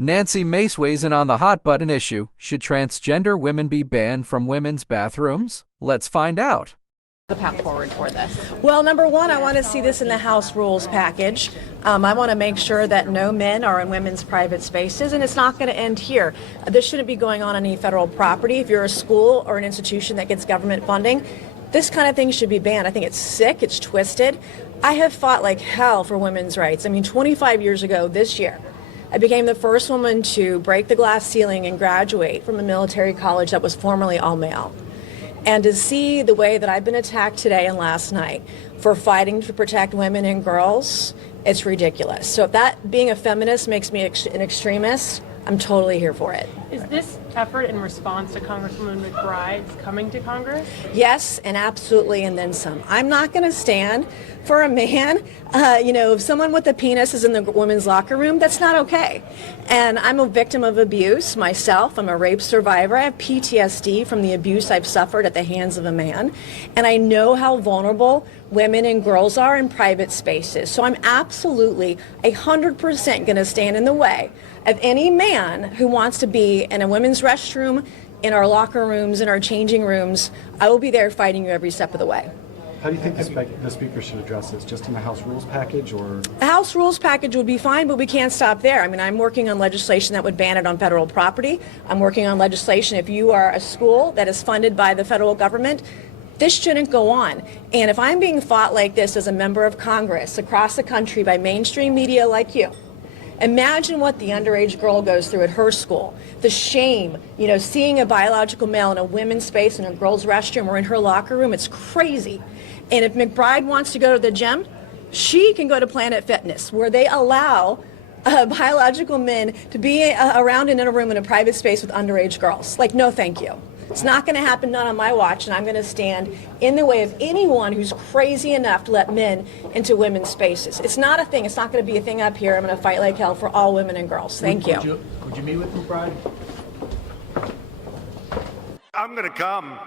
Nancy Mace weighs in on the hot-button issue. Should transgender women be banned from women's bathrooms? Let's find out. The path forward for this? Well, number one, I want to see this in the House rules package. I want to make sure that no men are in women's private spaces, and it's not going to end here. This shouldn't be going on any federal property. If you're a school or an institution that gets government funding, this kind of thing should be banned. I think it's sick, it's twisted. I have fought like hell for women's rights. I mean, 25 years ago this year, I became the first woman to break the glass ceiling and graduate from a military college that was formerly all male. And to see the way that I've been attacked today and last night for fighting to protect women and girls, it's ridiculous. So if that being a feminist makes me an extremist, I'm totally here for it. Is this effort in response to Congresswoman McBride's coming to Congress? Yes, and absolutely, and then some. I'm not going to stand for a man, if someone with a penis is in the women's locker room, that's not okay. And I'm a victim of abuse myself. I'm a rape survivor. I have PTSD from the abuse I've suffered at the hands of a man. And I know how vulnerable women and girls are in private spaces. So I'm absolutely 100% going to stand in the way of any man who wants to be in a women's restroom, in our locker rooms, in our changing rooms. I will be there fighting you every step of the way. How do you think the Speaker should address this? Just in the House rules package, or? The House rules package would be fine, but we can't stop there. I mean, I'm working on legislation that would ban it on federal property. I'm working on legislation if you are a school that is funded by the federal government, this shouldn't go on. And if I'm being fought like this as a member of Congress across the country by mainstream media like you, imagine what the underage girl goes through at her school. The shame, seeing a biological male in a women's space in a girl's restroom or in her locker room, it's crazy. And if McBride wants to go to the gym, she can go to Planet Fitness, where they allow biological men to be around and in a room in a private space with underage girls. Like, no, thank you. It's not going to happen, not on my watch, and I'm going to stand in the way of anyone who's crazy enough to let men into women's spaces. It's not a thing. It's not going to be a thing up here. I'm going to fight like hell for all women and girls. Thank you. Would you meet with McBride? I'm going to come.